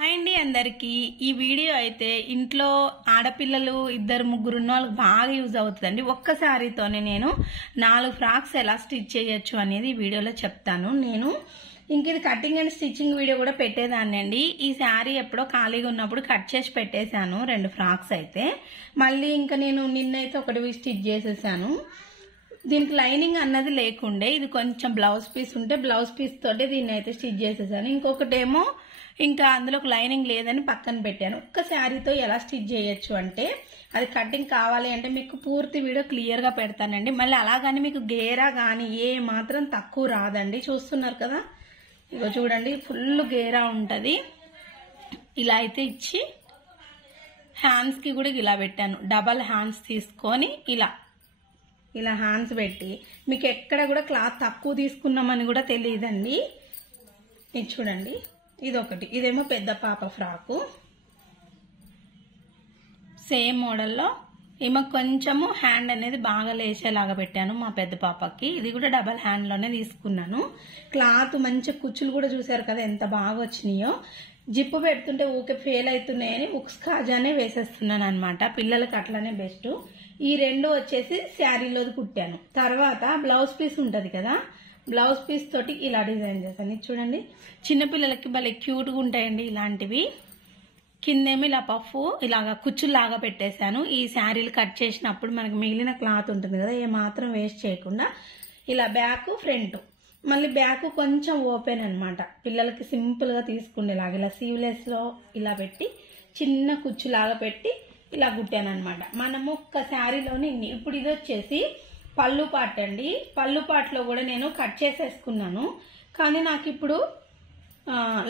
Hi అండి అందరికీ ఈ వీడియో అయితే ఇంట్లో ఆడపిల్లలు ఇద్దరు ముగ్గురు ఉన్న వాళ్ళకి బాగా యూజ్ అవుతుందండి. ఒక్క శారీతోనే నేను 4 ఫ్రాక్స్ ఎలా స్టిచ్ చేయొచ్చు అనేది ఈ వీడియోలో చెప్తాను. నేను ఇంక ఇది కటింగ్ అండ్ స్టిచ్చింగ్ వీడియో కూడా పెట్టేదాన్ని అండి. ఈ శారీ ఎప్పుడో ఖాళీగా ఉన్నప్పుడు కట్ చేసి పెట్టేశాను 2 ఫ్రాక్స్ అయితే. మళ్ళీ ఇంకా నేను నిన్నైతే ఒకటి స్టిచ్ చేసేసాను. దీనికి లైనింగ్ అన్నది లేకుండే, ఇది కొంచెం బ్లౌజ్ పీస్ ఉంటే బ్లౌజ్ పీస్ తోటి దీన్ని అయితే స్టిచ్ చేసేసాను. ఇంకొకటేమో ఇంకా అందులో లైనింగ్ లేదని పక్కన పెట్టాను. ఒక్క శారీతో ఎలా స్టిచ్ చేయొచ్చు అంటే అది కటింగ్ కావాలి అంటే మీకు పూర్తి వీడియో క్లియర్ గా పెడతానండి. మళ్ళీ అలాగని మీకు గేరా గానీ ఏ మాత్రం తక్కువ రాదండి. చూస్తున్నారు కదా, ఇగో చూడండి ఫుల్ గేరా ఉంటది. ఇలా అయితే ఇచ్చి హ్యాండ్స్ కి కూడా ఇలా పెట్టాను. డబల్ హ్యాండ్స్ తీసుకొని ఇలా హ్యాండ్స్ పెట్టి మీకు ఎక్కడ కూడా క్లాత్ తక్కువ తీసుకున్నామని కూడా తెలియదండి. ఇది చూడండి, ఇదొకటి. ఇదేమో పెద్ద పాప ఫ్రాకు, సేమ్ మోడల్లో ఏమో కొంచెము హ్యాండ్ అనేది బాగా లేచేలాగా పెట్టాను మా పెద్ద పాపకి. ఇది కూడా డబల్ హ్యాండ్ లోనే తీసుకున్నాను. క్లాత్ మంచి కుచ్చులు కూడా చూసారు కదా ఎంత బాగా వచ్చినాయో. జిప్పు పెడుతుంటే ఊకే ఫెయిల్ అవుతున్నాయని ఉక్స్ కాజానే వేసేస్తున్నాను అనమాట. పిల్లలకి అట్లానే బెస్ట్. ఈ 2 వచ్చేసి శారీలోది కుట్టాను. తర్వాత బ్లౌజ్ పీస్ ఉంటది కదా, బ్లౌజ్ పీస్ తోటి ఇలా డిజైన్ చేశాను. ఇది చూడండి, చిన్నపిల్లలకి భలే క్యూట్గా ఉంటాయండి ఇలాంటివి. కిందేమో ఇలా పఫ్ ఇలాగా కుచ్చులాగా పెట్టేశాను. ఈ శారీలు కట్ చేసినప్పుడు మనకి మిగిలిన క్లాత్ ఉంటుంది కదా, ఏ మాత్రం వేస్ట్ చేయకుండా ఇలా బ్యాక్ ఫ్రంట్, మళ్ళీ బ్యాక్ కొంచెం ఓపెన్ అనమాట. పిల్లలకి సింపుల్ గా తీసుకునేలాగా ఇలా సీవ్లెస్ లో ఇలా పెట్టి చిన్న కుచ్చులాగా పెట్టి ఇలా కుట్టాను అనమాట. మనము ఒక్క శారీలోని ఇప్పుడు ఇది వచ్చేసి పళ్ళు పార్ట్ అండి. పళ్ళు పార్ట్లో కూడా నేను కట్ చేసేసుకున్నాను, కానీ నాకు ఇప్పుడు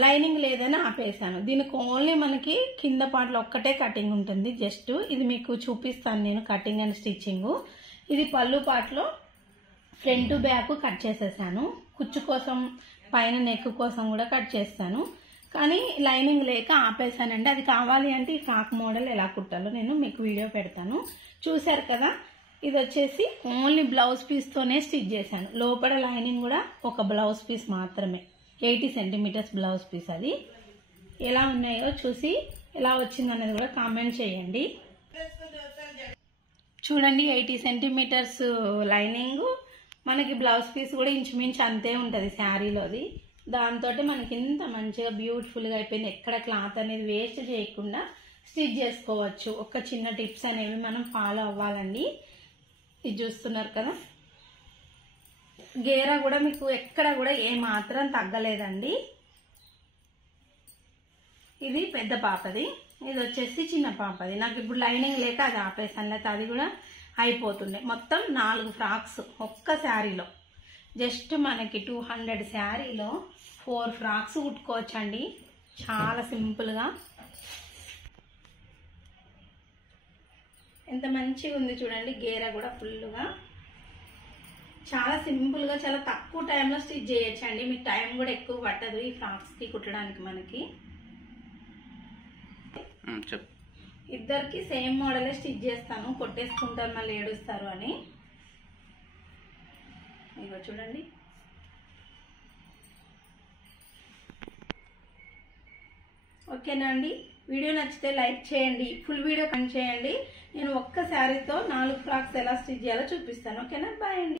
లైనింగ్ లేదని ఆపేసాను. దీనికి ఓన్లీ మనకి కింద పార్ట్లో ఒక్కటే కటింగ్ ఉంటుంది. జస్ట్ ఇది మీకు చూపిస్తాను నేను కటింగ్ అండ్ స్టిచ్చింగ్. ఇది పళ్ళు పార్ట్లో ఫ్రంట్ బ్యాక్ కట్ చేసేసాను. కుచ్చు కోసం పైన నెక్ కోసం కూడా కట్ చేస్తాను, కానీ లైనింగ్ లేక ఆపేసానండి. అది కావాలి అంటే ఈ ఫ్రాక్ మోడల్ ఎలా కుట్టాలో నేను మీకు వీడియో పెడతాను. చూసారు కదా, ఇది వచ్చేసి ఓన్లీ బ్లౌజ్ పీస్ తోనే స్టిచ్ చేశాను. లోపల లైనింగ్ కూడా ఒక బ్లౌజ్ పీస్ మాత్రమే, 80 సెంటీమీటర్స్ బ్లౌజ్ పీస్. అది ఎలా ఉన్నాయో చూసి ఎలా వచ్చిందనేది కూడా కామెంట్ చేయండి. చూడండి, 80 సెంటీమీటర్స్ లైనింగ్, మనకి బ్లౌజ్ పీస్ కూడా ఇంచుమించు అంతే ఉంటది శారీలోది. దాంతో మనకి ఇంత మంచిగా బ్యూటిఫుల్ గా అయిపోయింది. ఎక్కడ క్లాత్ అనేది వేస్ట్ చేయకుండా స్టిచ్ చేసుకోవచ్చు. ఒక చిన్న టిప్స్ అనేవి మనం ఫాలో అవ్వాలండి. ఇది చూస్తున్నారు కదా, గేరా కూడా మీకు ఎక్కడ కూడా ఏ మాత్రం తగ్గలేదండి. ఇది పెద్ద పాపది, ఇది వచ్చేసి చిన్న పాపది. నాకు ఇప్పుడు లైనింగ్ లేక అది ఆపేసాను, లేకపోతే అది కూడా అయిపోతుండే. మొత్తం 4 ఫ్రాక్స్ ఒక్క శారీలో. జస్ట్ మనకి 200 శారీలో 4 ఫ్రాక్స్ కుట్టుకోవచ్చండి, చాలా సింపుల్ గా. ఎంత మంచిగా ఉంది చూడండి, గేరా కూడా ఫుల్గా. చాలా సింపుల్ గా చాలా తక్కువ టైంలో స్టిచ్ చేయొచ్చండి. మీకు టైం కూడా ఎక్కువ పట్టదు ఈ ఫ్రాక్స్ కి కుట్టడానికి. మనకి ఇద్దరికి సేమ్ మోడలే స్టిచ్ చేస్తాను, కొట్టేసుకుంటారు మళ్ళీ ఏడుస్తారు అని. ఇగో చూడండి, ఓకేనా అండి. వీడియో నచ్చితే లైక్ చేయండి, ఫుల్ వీడియో కనెక్ట్ చేయండి. నేను ఒక్క శారీతో 4 ఫ్రాక్స్ ఎలా స్టిచ్ చేయాలో చూపిస్తాను. ఓకేనా, బాయ్ అండి.